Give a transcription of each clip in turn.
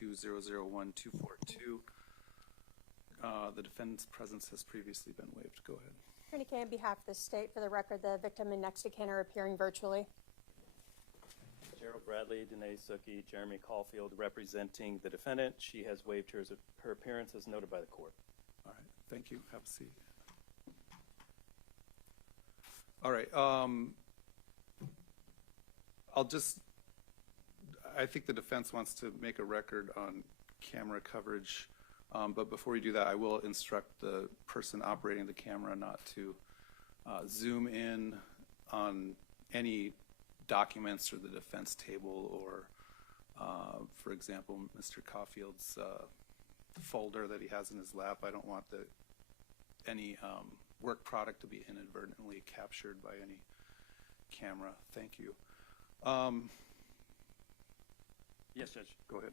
2001242. The defendant's presence has previously been waived. Go ahead. Attorney Kay, on behalf of the state, for the record, the victim and next of kin are appearing virtually. Gerald Bradley, Danae Suki, Jeremy Caulfield representing the defendant. She has waived her appearance as noted by the court. All right. Thank you. Have a seat. All right. I think the defense wants to make a record on camera coverage. But before we do that, I will instruct the person operating the camera not to zoom in on any documents or the defense table or, for example, Mr. Caulfield's folder that he has in his lap. I don't want any work product to be inadvertently captured by any camera. Thank you. Yes, Judge. Go ahead.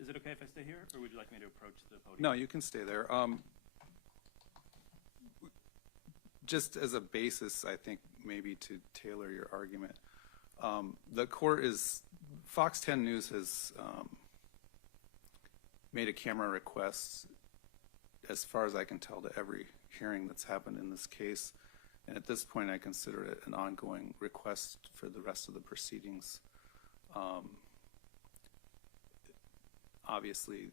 Is it okay if I stay here, or would you like me to approach the podium? No, you can stay there. Just as a basis, I think, maybe to tailor your argument, the court Fox 10 News has made a camera request, as far as I can tell, to every hearing that's happened in this case. And at this point, I consider it an ongoing request for the rest of the proceedings. Obviously,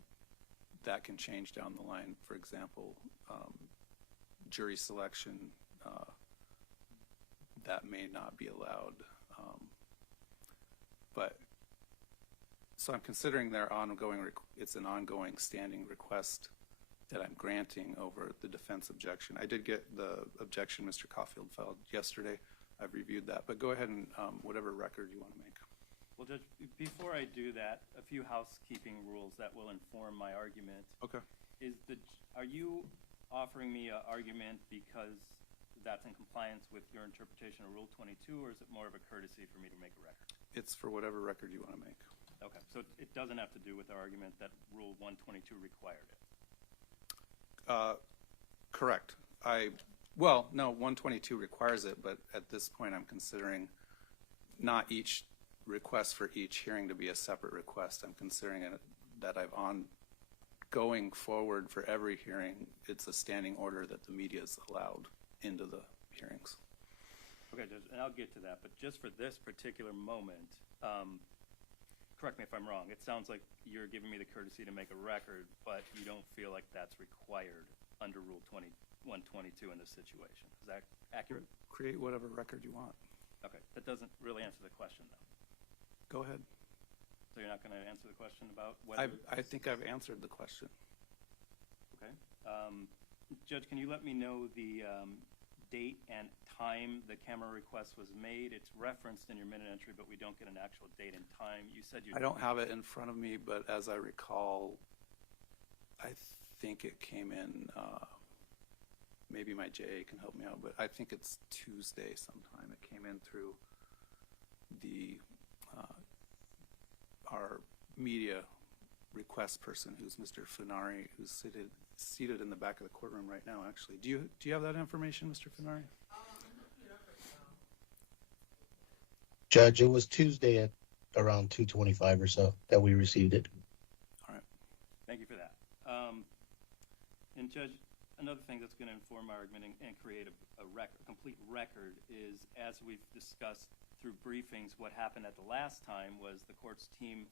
that can change down the line. For example, jury selection, that may not be allowed. So I'm considering it's an ongoing standing request that I'm granting over the defense objection. I did get the objection Mr. Caulfield filed yesterday. I've reviewed that, but go ahead and whatever record you want to make. Well, Judge, before I do that, a few housekeeping rules that will inform my argument. Okay. Are you offering me an argument because that's in compliance with your interpretation of Rule 22, or is it more of a courtesy for me to make a record? It's for whatever record you want to make. Okay, so it doesn't have to do with the argument that Rule 122 required it? Correct. Well, no, 122 requires it, but at this point I'm considering not each request for each hearing to be a separate request. I'm considering it that going forward for every hearing, it's a standing order that the media is allowed into the hearings. Okay, Judge, and I'll get to that, but just for this particular moment, correct me if I'm wrong, it sounds like you're giving me the courtesy to make a record, but you don't feel like that's required under Rule 122 in this situation. Is that accurate? Create whatever record you want. Okay, that doesn't really answer the question, though. Go ahead. So you're not going to answer the question about whether... I think I've answered the question. Okay. Judge, can you let me know the date and time the camera request was made? It's referenced in your minute entry, but we don't get an actual date and time. You said you... I don't have it in front of me, but as I recall, I think it came in, maybe my JA can help me out, but I think it's Tuesday sometime. It came in through our media request person, who's Mr. Finari, who's seated in the back of the courtroom right now, actually. Do you have that information, Mr. Finari? Judge, it was Tuesday at around 2:25 or so that we received it. All right. Thank you for that. And Judge, another thing that's going to inform my argument and create a complete record is, as we've discussed through briefings, what happened at the last time was the court's team,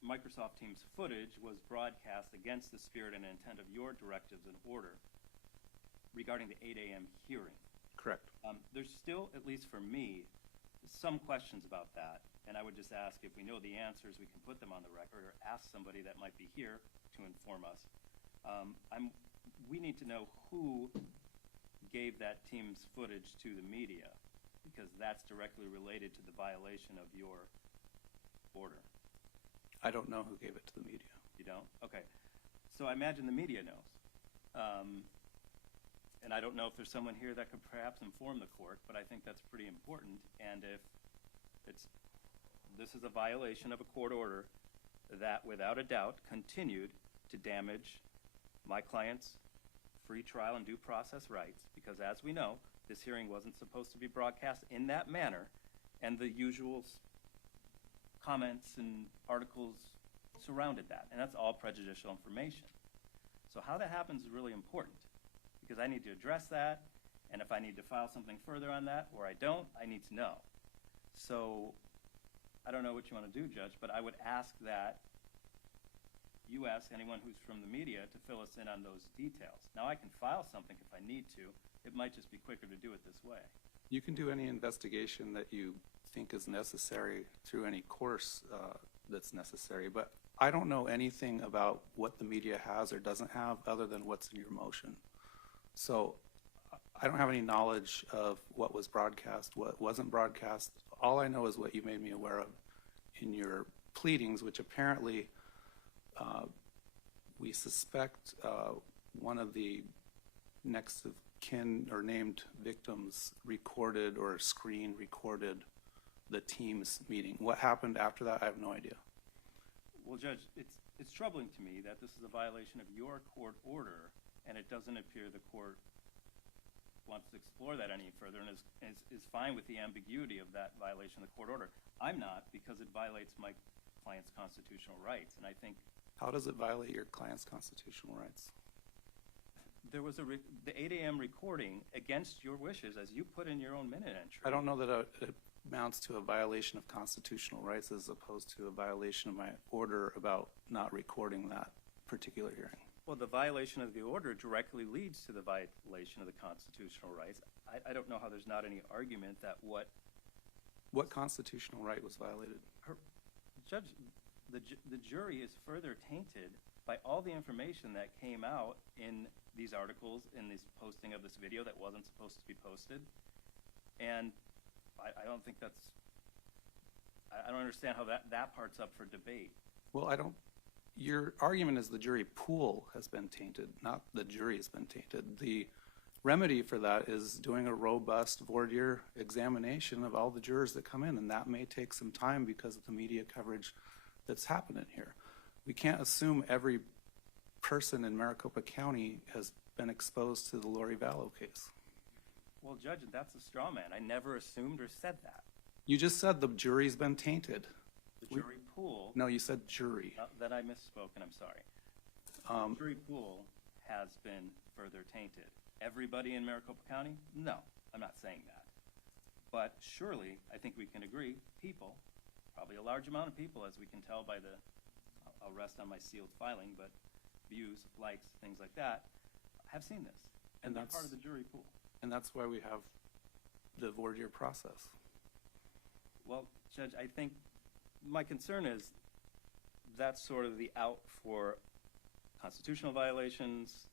Microsoft Teams footage was broadcast against the spirit and intent of your directives and order regarding the 8 a.m. hearing. Correct. There's still, at least for me, some questions about that, and I would just ask if we know the answers, we can put them on the record, or ask somebody that might be here to inform us. We need to know who gave that Teams footage to the media, because that's directly related to the violation of your order. I don't know who gave it to the media. You don't? Okay. So I imagine the media knows. And I don't know if there's someone here that could perhaps inform the court, but I think that's pretty important. And if this is a violation of a court order that, without a doubt, continued to damage my client's free trial and due process rights, because as we know, this hearing wasn't supposed to be broadcast in that manner, and the usual comments and articles surrounded that, and that's all prejudicial information. So how that happens is really important, because I need to address that, and if I need to file something further on that, or I don't, I need to know. So I don't know what you want to do, Judge, but I would ask that you ask anyone who's from the media to fill us in on those details. Now, I can file something if I need to. It might just be quicker to do it this way. You can do any investigation that you think is necessary through any course that's necessary, but I don't know anything about what the media has or doesn't have other than what's in your motion. So I don't have any knowledge of what was broadcast, what wasn't broadcast. All I know is what you made me aware of in your pleadings, which apparently we suspect one of the next of kin or named victims recorded or screen recorded the team's meeting. What happened after that, I have no idea. Well, Judge, it's troubling to me that this is a violation of your court order, and it doesn't appear the court wants to explore that any further and is fine with the ambiguity of that violation of the court order. I'm not, because it violates my client's constitutional rights, and I think... How does it violate your client's constitutional rights? There was the 8 a.m. recording against your wishes, as you put in your own minute entry. I don't know that it amounts to a violation of constitutional rights as opposed to a violation of my order about not recording that particular hearing. Well, the violation of the order directly leads to the violation of the constitutional rights. I don't know how there's not any argument that What constitutional right was violated? Judge, the jury is further tainted by all the information that came out in these articles, in this posting of this video that wasn't supposed to be posted. And I don't think that's, I don't understand how that part's up for debate. Well, your argument is the jury pool has been tainted, not the jury has been tainted. The remedy for that is doing a robust voir dire examination of all the jurors that come in, and that may take some time because of the media coverage that's happening here. We can't assume every person in Maricopa County has been exposed to the Lori Vallow case. Well, Judge, that's a straw man. I never assumed or said that. You just said the jury's been tainted. The jury pool... No, you said jury. That I misspoke, and I'm sorry. The jury pool has been further tainted. Everybody in Maricopa County? No, I'm not saying that. But surely, I think we can agree, people, probably a large amount of people, as we can tell by the, I'll rest on my sealed filing, but views, likes, things like that, have seen this. And they're part of the jury pool. And that's why we have the voir dire process. Well, Judge, I think my concern is that's sort of the out for constitutional violations,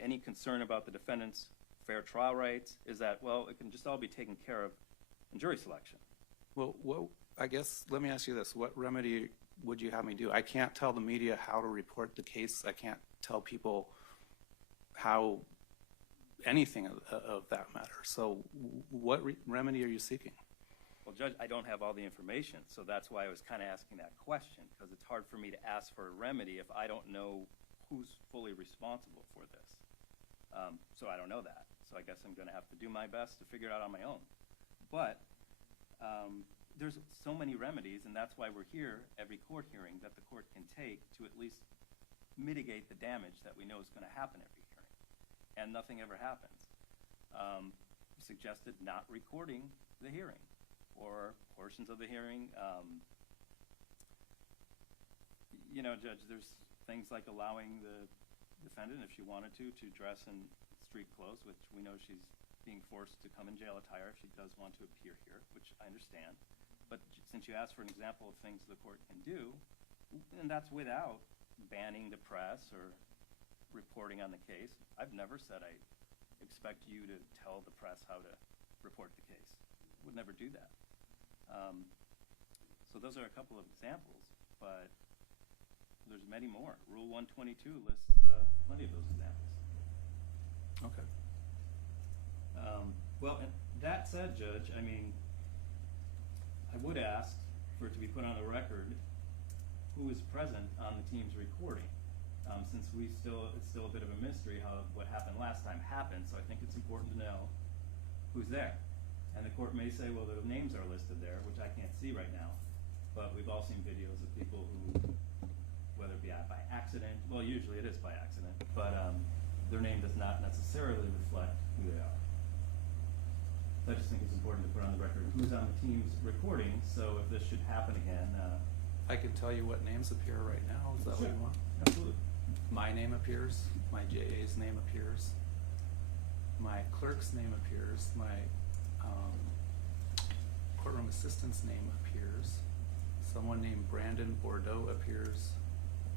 any concern about the defendant's fair trial rights, is that, well, it can just all be taken care of in jury selection. Well, I guess, let me ask you this. What remedy would you have me do? I can't tell the media how to report the case. I can't tell people how anything of that matter. So what remedy are you seeking? Well, Judge, I don't have all the information, so that's why I was kind of asking that question, because it's hard for me to ask for a remedy if I don't know who's fully responsible for this. So I don't know that. So I guess I'm going to have to do my best to figure it out on my own. But there's so many remedies, and that's why we're here every court hearing, that the court can take to at least mitigate the damage that we know is going to happen every hearing. And nothing ever happens. Suggested not recording the hearing or portions of the hearing. You know, Judge, there's things like allowing the defendant, if she wanted to dress in street clothes, which we know she's being forced to come in jail attire if she does want to appear here, which I understand. But since you asked for an example of things the court can do, and that's without banning the press or reporting on the case, I've never said I expect you to tell the press how to report the case. Would never do that. So those are a couple of examples, but there's many more. Rule 122 lists plenty of those examples. Okay. Well, and that said, Judge, I mean, I would ask for it to be put on the record who is present on the team's recording, since it's still a bit of a mystery how what happened last time happened, so I think it's important to know who's there. And the court may say, well, the names are listed there, which I can't see right now, but we've all seen videos of people who whether it be by accident, well, usually it is by accident, but their name does not necessarily reflect who they are. So I just think it's important to put on the record who's on the team's recording, so if this should happen again. I can tell you what names appear right now. Is that what you want? Absolutely. My name appears, my JA's name appears, my clerk's name appears, my courtroom assistant's name appears, someone named Brandon Boudreaux appears,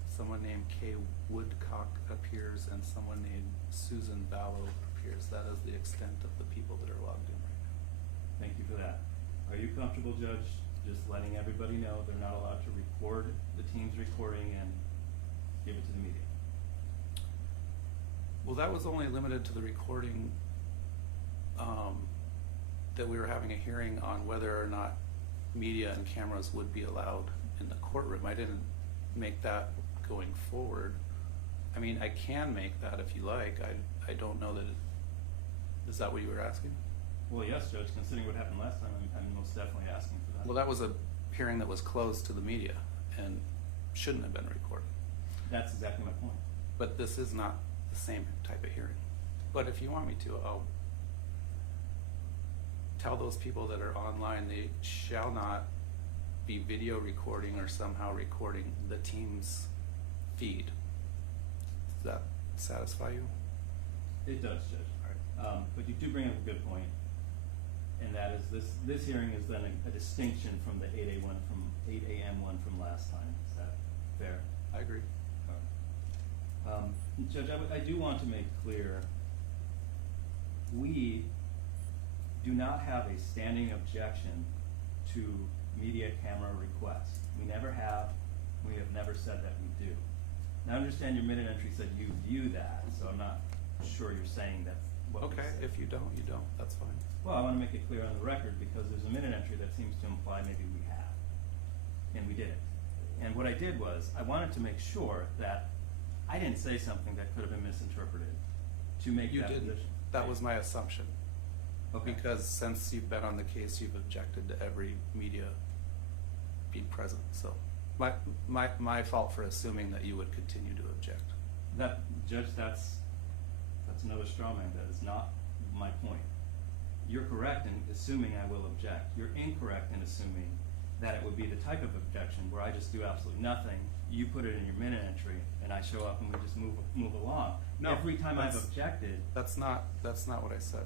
someone named Kay Woodcock appears, and someone named Susan Vallow appears. That is the extent of the people that are logged in right now. Thank you for that. Are you comfortable, Judge, just letting everybody know they're not allowed to record the team's recording and give it to the media? Well, that was only limited to the recording that we were having a hearing on whether or not media and cameras would be allowed in the courtroom. I didn't make that going forward. I mean, I can make that if you like. I don't know that is that what you were asking? Well, yes, Judge, considering what happened last time, I'm most definitely asking for that. Well, that was a hearing that was closed to the media and shouldn't have been recorded. That's exactly my point. But this is not the same type of hearing. But if you want me to, I'll tell those people that are online they shall not be video recording or somehow recording the team's feed. Does that satisfy you? It does, Judge. But you do bring up a good point, and that is this hearing is then a distinction from the 8 a.m. one from last time. Is that fair? I agree. Judge, I do want to make clear, we do not have a standing objection to media camera requests. We never have. We have never said that we do. Now, I understand your minute entry said you view that, so I'm not sure you're saying that's what we Okay, said. if you don't, you don't. That's fine. Well, I want to make it clear on the record because there's a minute entry that seems to imply maybe we have, and we didn't. And what I did was I wanted to make sure that I didn't say something that could have been misinterpreted to make You that didn't. position. That was my assumption. Okay. Because since you've been on the case, you've objected to every media being present. So my fault for assuming that you would continue to object. That, Judge, that's another straw man. That is not my point. You're correct in assuming I will object. You're incorrect in assuming that it would be the type of objection where I just do absolutely nothing, you put it in your minute entry, and I show up and we just move along. No, Every time I've that's- objected, That's not what I said.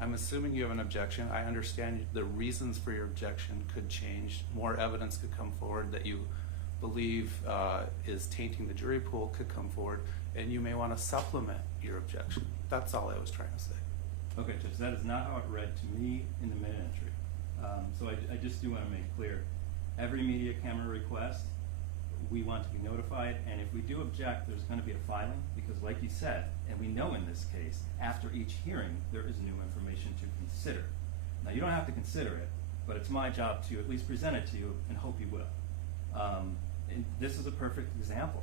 I'm assuming you have an objection. I understand the reasons for your objection could change. More evidence could come forward that you believe is tainting the jury pool could come forward, and you may want to supplement your objection. That's all I was trying to say. okay, Judge, that is not how it read to me in the minute entry. So I just do want to make clear, every media camera request, we want to be notified, and if we do object, there's going to be a filing, because like you said, and we know in this case, after each hearing, there is new information to consider. Now, you don't have to consider it, but it's my job to at least present it to you and hope you will. And this is a perfect example.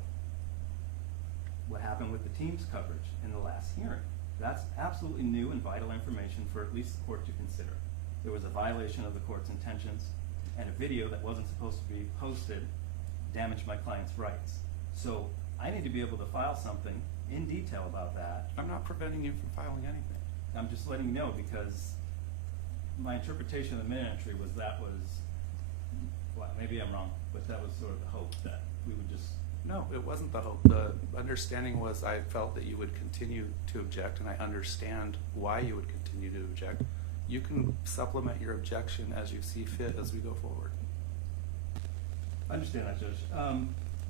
What happened with the team's coverage in the last hearing. That's absolutely new and vital information for at least the court to consider. There was a violation of the court's intentions, and a video that wasn't supposed to be posted damaged my client's rights. So I need to be able to file something in detail about that. I'm not preventing you from filing anything. I'm just letting you know because my interpretation of the minute entry was well, maybe I'm wrong, but that was sort of the hope that we would just. No, it wasn't the hope. The understanding was I felt that you would continue to object, and I understand why you would continue to object. You can supplement your objection as you see fit as we go forward. I understand that, Judge.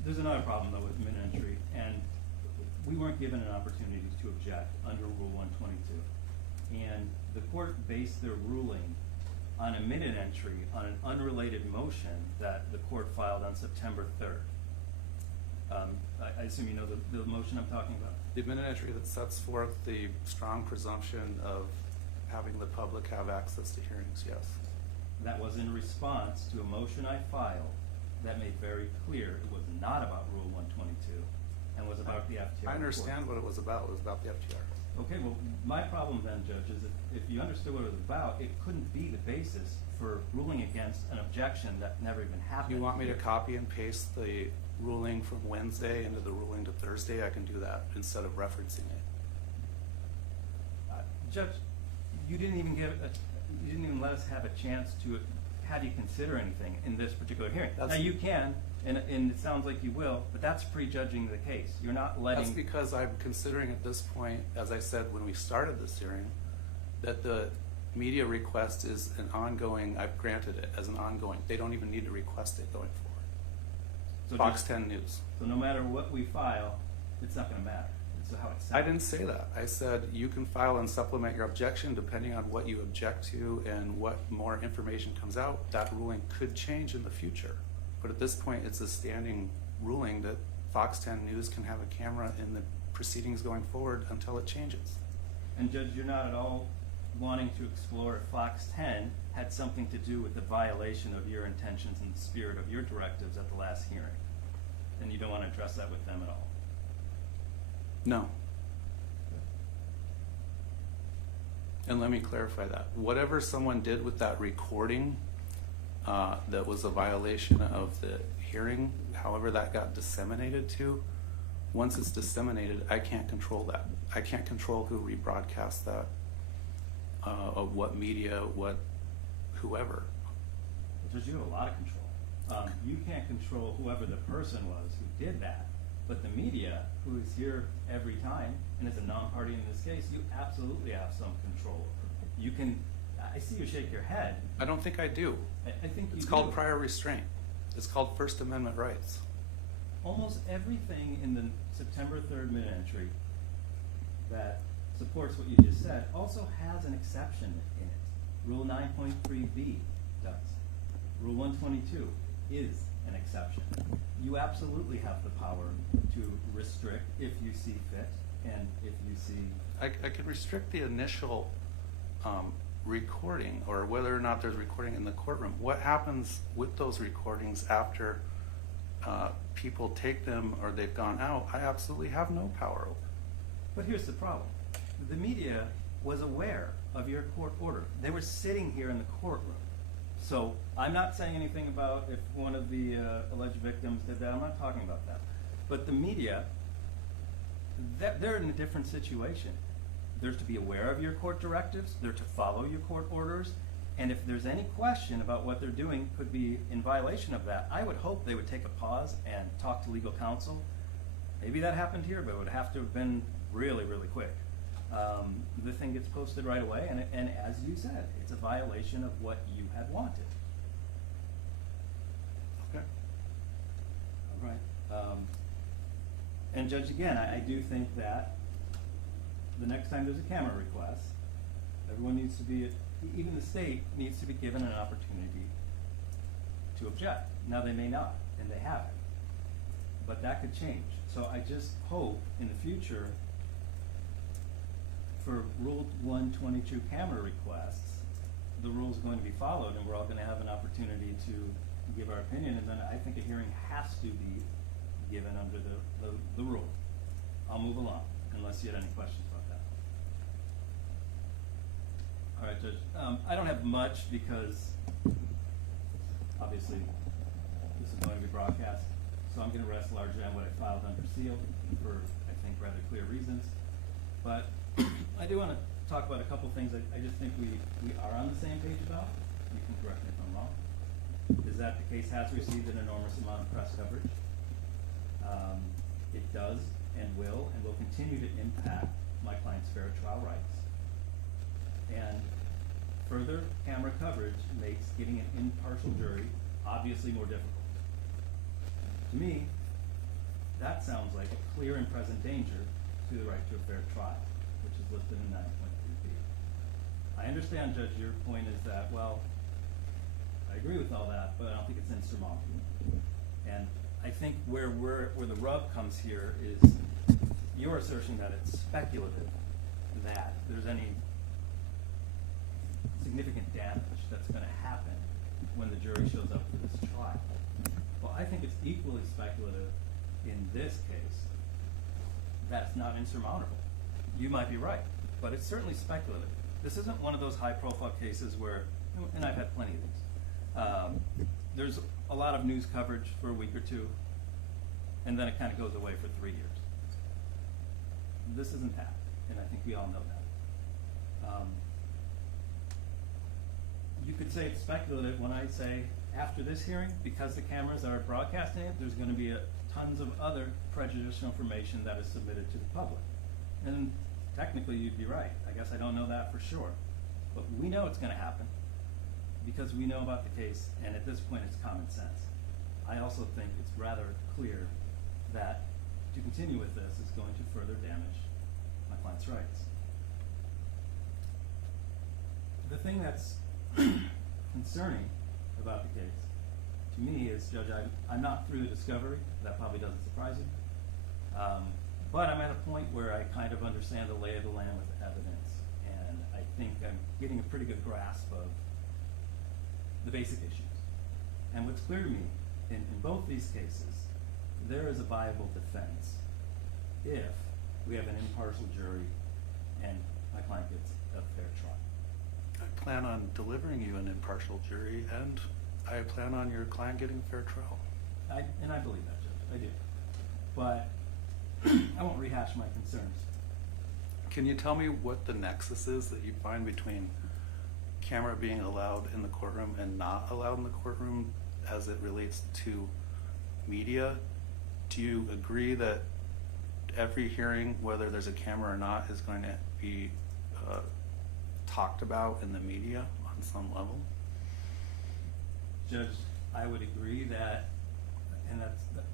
There's another problem, though, with minute entry, and we weren't given an opportunity to object under Rule 122. And the court based their ruling on a minute entry on an unrelated motion that the court filed on September 3rd. I assume you know the motion I'm talking about. The minute entry that sets forth the strong presumption of having the public have access to hearings, yes. That was in response to a motion I filed that made very clear it was not about Rule 122 and was about the FTR. I understand what it was about. It was about the FTR. Okay, well, my problem then, Judge, is if you understood what it was about, it couldn't be the basis for ruling against an objection that never even happened. You want me to copy and paste the ruling from Wednesday into the ruling to Thursday, I can do that instead of referencing it. Judge, you didn't even let us have a chance to have you consider anything in this particular hearing. Now you can, and it sounds like you will, but that's prejudging the case. You're not letting. That's because I'm considering at this point, as I said when we started this hearing, that the media request is an ongoing, I've granted it as an ongoing. They don't even need to request it going forward. So Fox 10 News. So no matter what we file, it's not going to matter. It's how it sounds. I didn't say that. I said you can file and supplement your objection depending on what you object to and what more information comes out. That ruling could change in the future. But at this point, it's a standing ruling that Fox 10 News can have a camera in the proceedings going forward until it changes. And Judge, you're not at all wanting to explore if Fox 10 had something to do with the violation of your intentions and the spirit of your directives at the last hearing. And you don't want to address that with them at all. No. And let me clarify that. Whatever someone did with that recording that was a violation of the hearing, however that got disseminated to, once it's disseminated, I can't control that. I can't control who rebroadcasts that, of what media, what whoever. Judge, you have a lot of control. You can't control whoever the person was who did that. But the media, who is here every time, and is a non-party in this case, you absolutely have some control. You can, I see you shake your head. I don't think I do. I think you do. It's called prior restraint. It's called First Amendment rights. Almost everything in the September 3rd minute entry that supports what you just said also has an exception in it. Rule 9.3b does. Rule 122 is an exception. You absolutely have the power to restrict if you see fit, and if you see. I could restrict the initial recording, or whether or not there's recording in the courtroom. What happens with those recordings after people take them or they've gone out, I absolutely have no power over. But here's the problem. The media was aware of your court order. They were sitting here in the courtroom. So I'm not saying anything about if one of the alleged victims did that. I'm not talking about that. But the media, they're in a different situation. They're to be aware of your court directives. They're to follow your court orders. And if there's any question about what they're doing could be in violation of that, I would hope they would take a pause and talk to legal counsel. Maybe that happened here, but it would have to have been really, really quick. The thing gets posted right away, and as you said, it's a violation of what you had wanted. Okay. All right. And Judge, again, I do think that the next time there's a camera request, everyone needs to be, even the state needs to be given an opportunity to object. Now they may not, and they haven't, but that could change. So I just hope in the future for Rule 122 camera requests, the rule's going to be followed, and we're all going to have an opportunity to give our opinion, and then I think a hearing has to be given under the rule. I'll move along, unless you had any questions about that. All right, Judge. I don't have much because, obviously, this is going to be broadcast, so I'm going to rest largely on what I filed under seal for, I think, rather clear reasons. But I do want to talk about a couple things I just think we are on the same page about. You can correct me if I'm wrong. Is that the case has received an enormous amount of press coverage. It does and will continue to impact my client's fair trial rights. And further camera coverage makes getting an impartial jury obviously more difficult. To me, that sounds like a clear and present danger to the right to a fair trial, which is listed in 9.3b. I understand, Judge, your point is that, well, I agree with all that, but I don't think it's insurmountable. And I think where the rub comes here is your assertion that it's speculative that there's any significant damage that's going to happen when the jury shows up for this trial. Well, I think it's equally speculative in this case that it's not insurmountable. You might be right, but it's certainly speculative. This isn't one of those high-profile cases where, and I've had plenty of these, there's a lot of news coverage for a week or two, and then it kind of goes away for 3 years. This isn't that, and I think we all know that. You could say it's speculative when I say after this hearing, because the cameras are broadcasting it, there's going to be tons of other prejudicial information that is submitted to the public. And technically, you'd be right. I guess I don't know that for sure. But we know it's going to happen because we know about the case, and at this point, it's common sense. I also think it's rather clear that to continue with this is going to further damage my client's rights. The thing that's concerning about the case, to me, is, Judge, I'm not through the discovery. That probably doesn't surprise you. But I'm at a point where I kind of understand the lay of the land with the evidence, and I think I'm getting a pretty good grasp of the basic issues. And what's clear to me, in both these cases, there is a viable defense if we have an impartial jury and my client gets a fair trial. I plan on delivering you an impartial jury, and I plan on your client getting a fair trial. And I believe that, Judge. I do. But I won't rehash my concerns. Can you tell me what the nexus is that you find between camera being allowed in the courtroom and not allowed in the courtroom as it relates to media? Do you agree that every hearing, whether there's a camera or not, is going to be talked about in the media on some level? Judge, I would agree that, and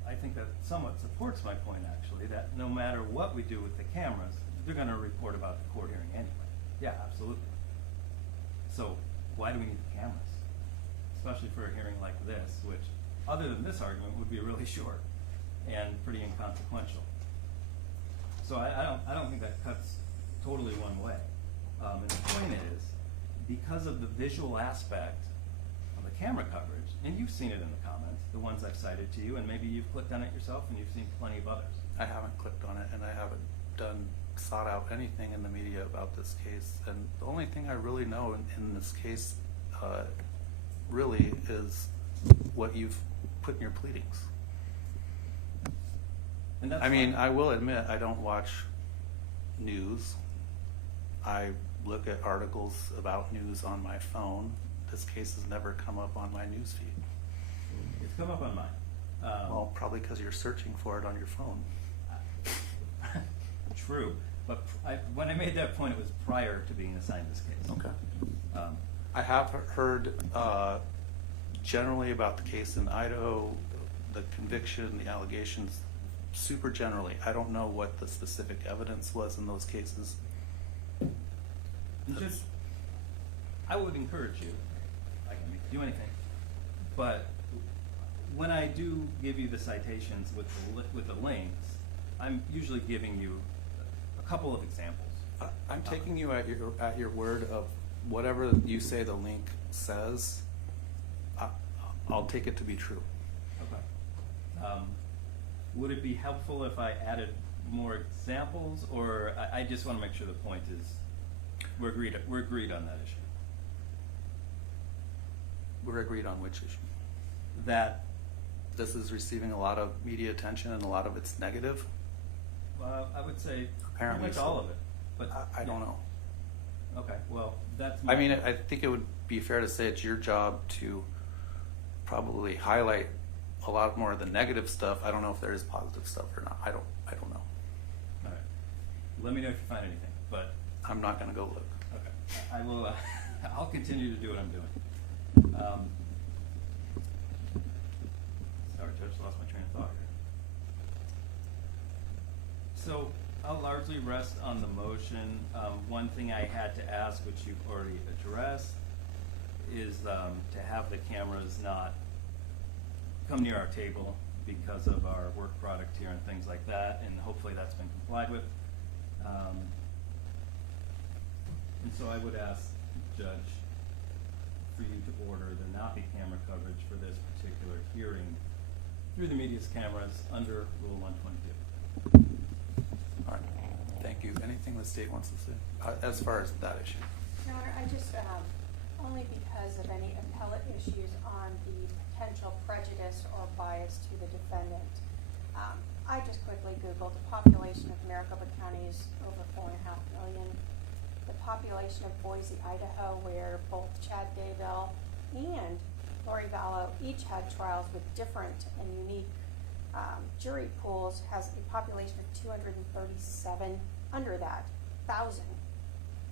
I think that somewhat supports my point, actually, that no matter what we do with the cameras, they're going to report about the court hearing anyway. Yeah, absolutely. So why do we need the cameras? Especially for a hearing like this, which, other than this argument, would be really short and pretty inconsequential. So I don't think that cuts totally one way. And the point is, because of the visual aspect of the camera coverage, and you've seen it in the comments, the ones I've cited to you, and maybe you've clicked on it yourself and you've seen plenty of others. I haven't clicked on it, and I haven't sought out anything in the media about this case. And the only thing I really know in this case really is what you've put in your pleadings. And that's I mean, fine. I will admit I don't watch news. I look at articles about news on my phone. This case has never come up on my news feed. It's come up on mine. Well, probably because you're searching for it on your phone. True, but when I made that point, it was prior to being assigned this case. Okay. Um, I have heard generally about the case in Idaho, the conviction, the allegations, super generally. I don't know what the specific evidence was in those cases. Just, I would encourage you, I can make you do anything, but when I do give you the citations with the links, I'm usually giving you a couple of examples. I'm taking you at your word of whatever you say the link says. I'll take it to be true. Okay. Would it be helpful if I added more examples, or I just want to make sure the point is we're agreed on that issue? We're agreed on which issue? That This is receiving a lot of media attention and a lot of it's negative? I would say Apparently pretty much so. all of it. But I don't know. Okay, well, that's I mean, I think it would be fair to say it's your job to probably highlight a lot more of the negative stuff. I don't know if there is positive stuff or not. I don't know. All right. Let me know if you find anything, but I'm not gonna go look. okay. I will, I'll continue to do what I'm doing. Sorry, Judge, lost my train of thought here. So I'll largely rest on the motion. One thing I had to ask, which you've already addressed, is to have the cameras not come near our table because of our work product here and things like that, and hopefully that's been complied with. And so I would ask, Judge, for you to order there not be camera coverage for this particular hearing through the media's cameras under Rule 122. All right, thank you. Anything the state wants to say as far as that issue? Your Honor, I just, only because of any appellate issues on the potential prejudice or bias to the defendant, I just quickly Googled the population of Maricopa County is over 4.5 million. The population of Boise, Idaho, where both Chad Daybell and Lori Vallow each had trials with different and unique jury pools, has a population of 237 under that, 1,000.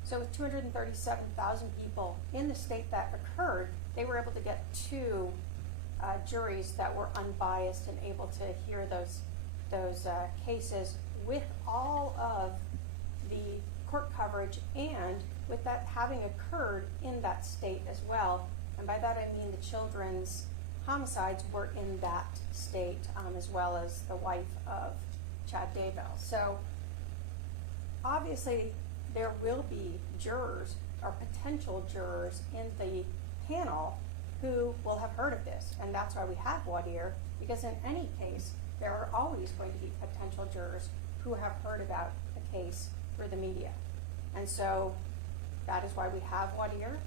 So with 237,000 people in the state that occurred, they were able to get two juries that were unbiased and able to hear those cases with all of the court coverage and with that having occurred in that state as well. And by that I mean the children's homicides were in that state as well as the wife of Chad Daybell. So obviously there will be jurors or potential jurors in the panel who will have heard of this, and that's why we have voir dire, because in any case there are always going to be potential jurors who have heard about the case through the media. And so that is why we have voir dire,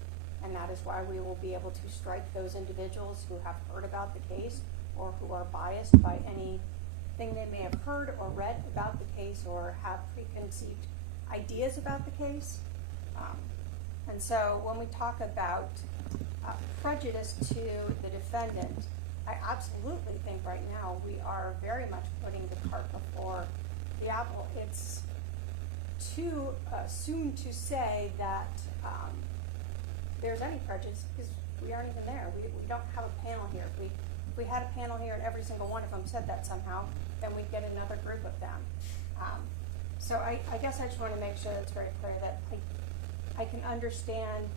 and that is why we will be able to strike those individuals who have heard about the case or who are biased by anything they may have heard or read about the case or have preconceived ideas about the case. And so when we talk about prejudice to the defendant, I absolutely think right now we are very much putting the cart before the apple. It's too soon to say that there's any prejudice because we aren't even there. We don't have a panel here. If we had a panel here and every single one of them said that somehow, then we'd get another group of them. So I guess I just want to make sure it's very clear that I can understand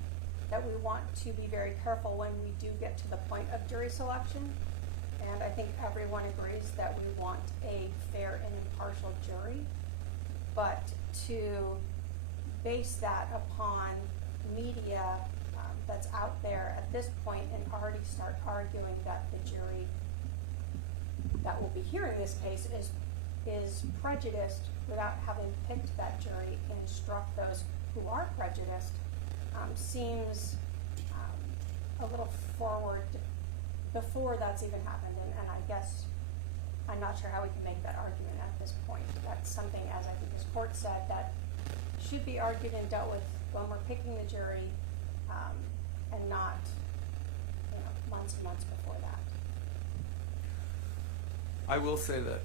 that we want to be very careful when we do get to the point of jury selection. And I think everyone agrees that we want a fair and impartial jury. But to base that upon media that's out there at this point and already start arguing that the jury that will be hearing this case is prejudiced without having picked that jury and struck those who are prejudiced seems a little forward before that's even happened. And I guess I'm not sure how we can make that argument at this point. That's something, as I think this court said, that should be argued and dealt with when we're picking the jury and not months and months before that. I will say that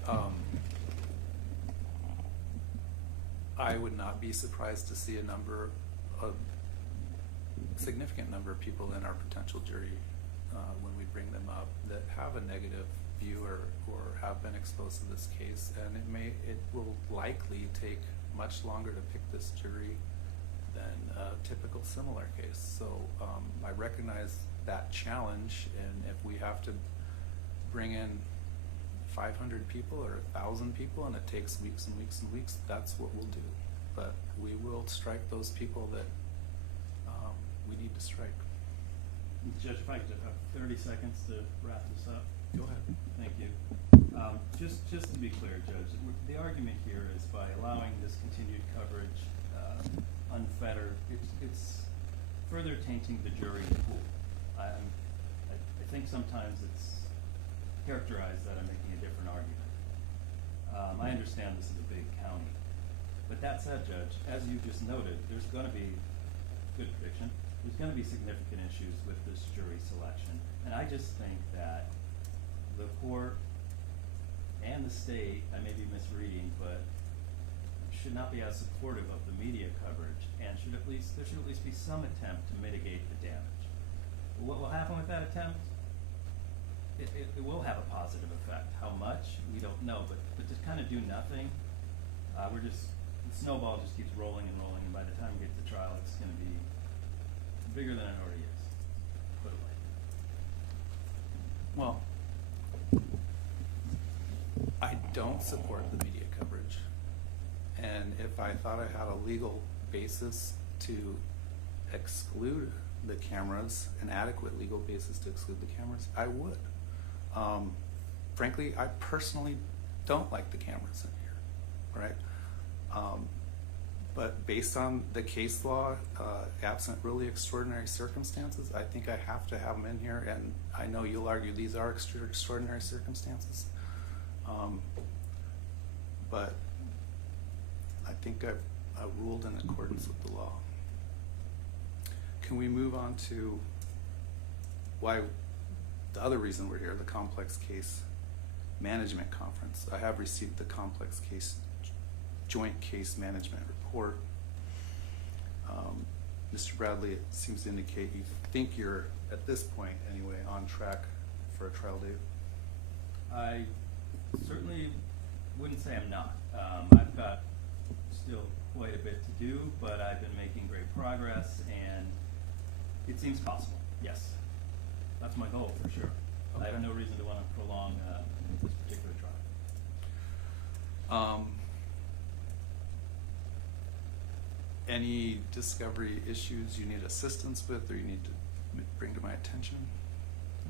I would not be surprised to see a significant number of people in our potential jury when we bring them up that have a negative view or have been exposed to this case, and it will likely take much longer to pick this jury than a typical similar case. So I recognize that challenge, and if we have to bring in 500 people or 1,000 people and it takes weeks and weeks and weeks, that's what we'll do. But we will strike those people that we need to strike. Judge, if I could just have 30 seconds to wrap this up. Go ahead. Thank you. Just to be clear, Judge, the argument here is by allowing this continued coverage unfettered, it's further tainting the jury pool. I think sometimes it's characterized that I'm making a different argument. I understand this is a big county. But that said, Judge, as you just noted, there's going to be, good prediction, there's going to be significant issues with this jury selection. And I just think that the court and the state, I may be misreading, but should not be as supportive of the media coverage, and there should at least be some attempt to mitigate the damage. What will happen with that attempt? It will have a positive effect. How much? We don't know, but to kind of do nothing, the snowball just keeps rolling and rolling, and by the time we get to trial, it's going to be bigger than it already is. Put it away. Well, I don't support the media coverage. And if I thought I had a legal basis to exclude the cameras, an adequate legal basis to exclude the cameras, I would. Frankly, I personally don't like the cameras in here, right? But based on the case law, absent really extraordinary circumstances, I think I have to have them in here. And I know you'll argue these are extraordinary circumstances. But I think I've ruled in accordance with the law. Can we move on to why, the other reason we're here, the complex case management conference? I have received the complex case, joint case management report. Mr. Bradley, it seems to indicate you think you're, at this point anyway, on track for a trial date. I certainly wouldn't say I'm not. I've got still quite a bit to do, but I've been making great progress, and it seems possible, yes. That's my goal, for sure. I have no reason to want to prolong this particular trial. Any discovery issues you need assistance with or you need to bring to my attention?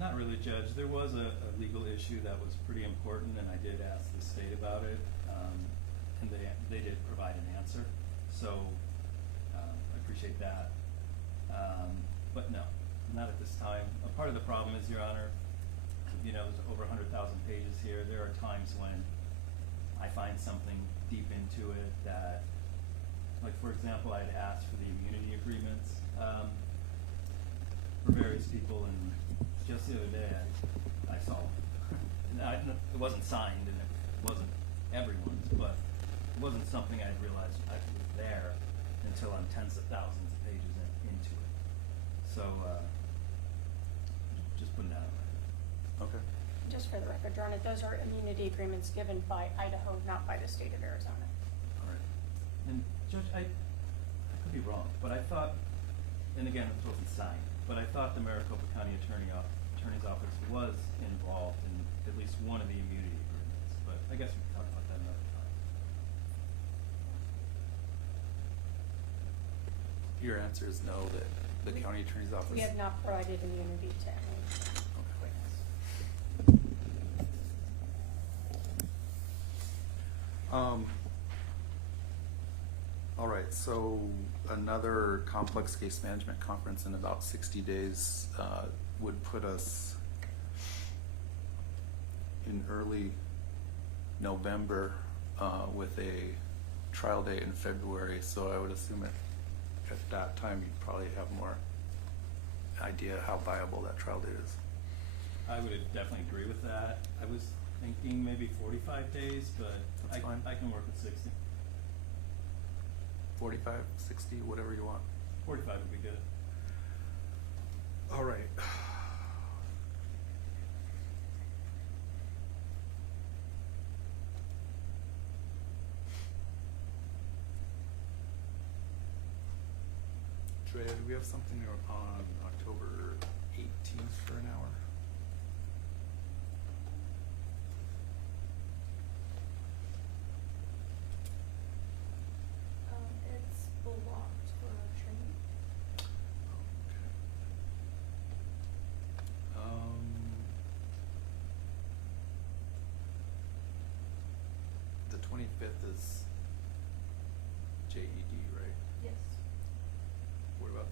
Not really, Judge. There was a legal issue that was pretty important, and I did ask the state about it, and they did provide an answer. So I appreciate that. But no, not at this time. A part of the problem is, Your Honor, you know, there's over 100,000 pages here. There are times when I find something deep into it that, like, for example, I'd asked for the immunity agreements for various people, and just the other day I saw it. It wasn't signed, and it wasn't everyone's, but it wasn't something I realized I was there until I'm tens of thousands of pages into it. So just putting that out there. Okay. Just for the record, Your Honor, those are immunity agreements given by Idaho, not by the state of Arizona. All right. And Judge, I could be wrong, but I thought, and again, it wasn't signed, but I thought the Maricopa County Attorney's Office was involved in at least one of the immunity agreements, but I guess we can talk about that another time. Your answer is no, that the county attorney's office? We have not provided immunity to any witness. All right, so another complex case management conference in about 60 days would put us in early November with a trial date in February. So I would assume at that time you'd probably have more idea how viable that trial date is. I would definitely agree with that. I was thinking maybe 45 days, but That's fine. I can work with 60. 45, 60, whatever you want. 45 would be good. All right. Drea, do we have something on October 18th for an hour? It's blocked for training. The 25th is JED, right? Yes. What about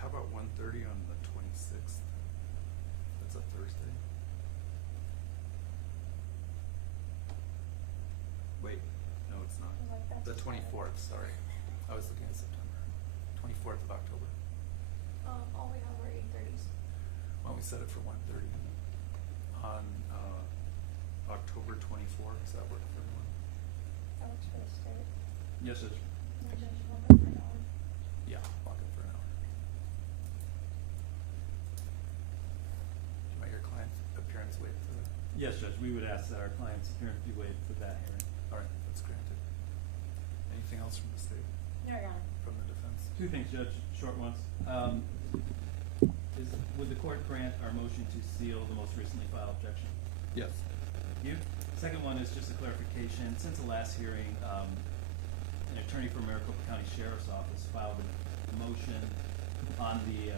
how about 1:30 on the 26th? That's a Thursday. Wait, no, it's not. The 24th, sorry. I was looking at September. 24th of October. All we have are 8:30s. Why don't we set it for 1:30 on October 24th? Does that work for everyone? That works for the state. Yes, Judge. Yeah, lock it for an hour. Do you want your client's appearance waived for that? Yes, Judge. We would ask that our client's appearance be waived for that hearing. All right, that's granted. Anything else from the state, No, Your Honor. from the defense? Two things, Judge, short ones. Would the court grant our motion to seal the most recently filed objection? Yes. Thank you. Second one is just a clarification. Since the last hearing, an attorney from Maricopa County Sheriff's Office filed a motion on the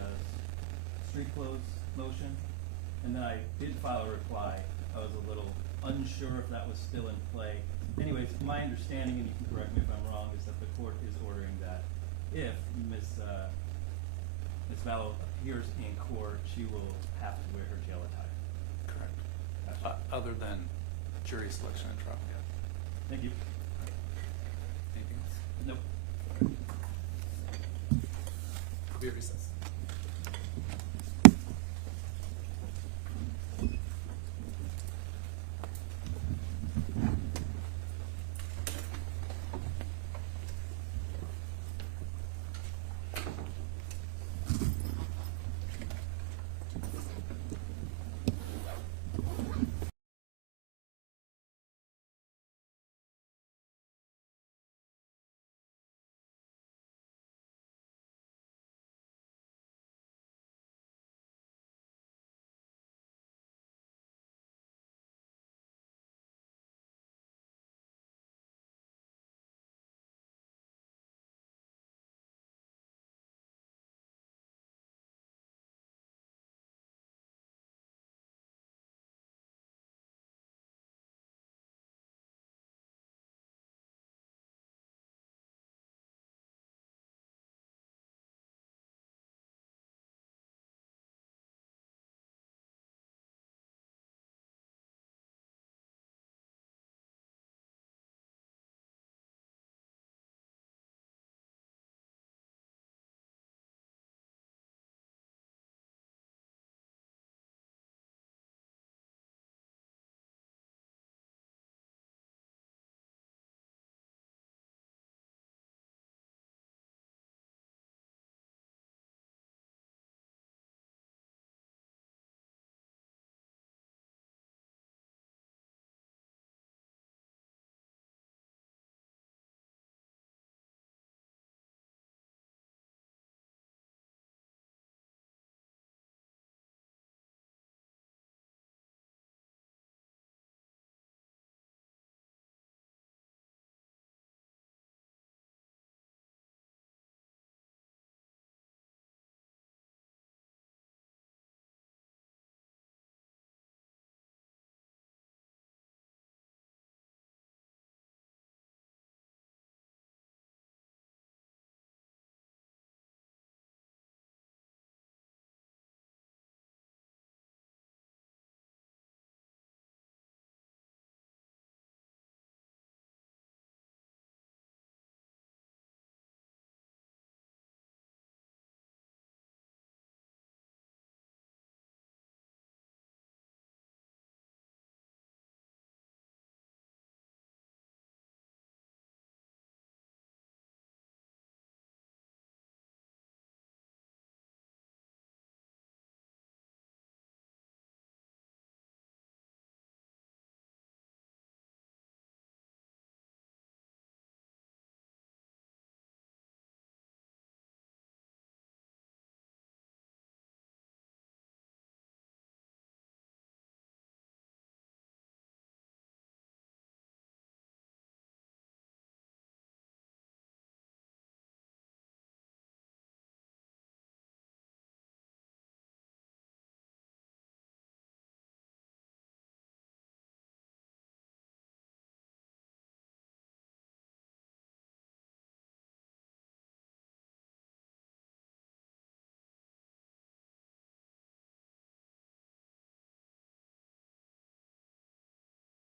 street close motion, and then I did file a reply. I was a little unsure if that was still in play. Anyways, my understanding, and you can correct me if I'm wrong, is that the court is ordering that if Ms. Vallow appears in court, she will have to wear her jail attire. Correct. Gotcha. other than jury selection and trial. Yeah. Thank you. Anything else? Nope. We'll be at recess.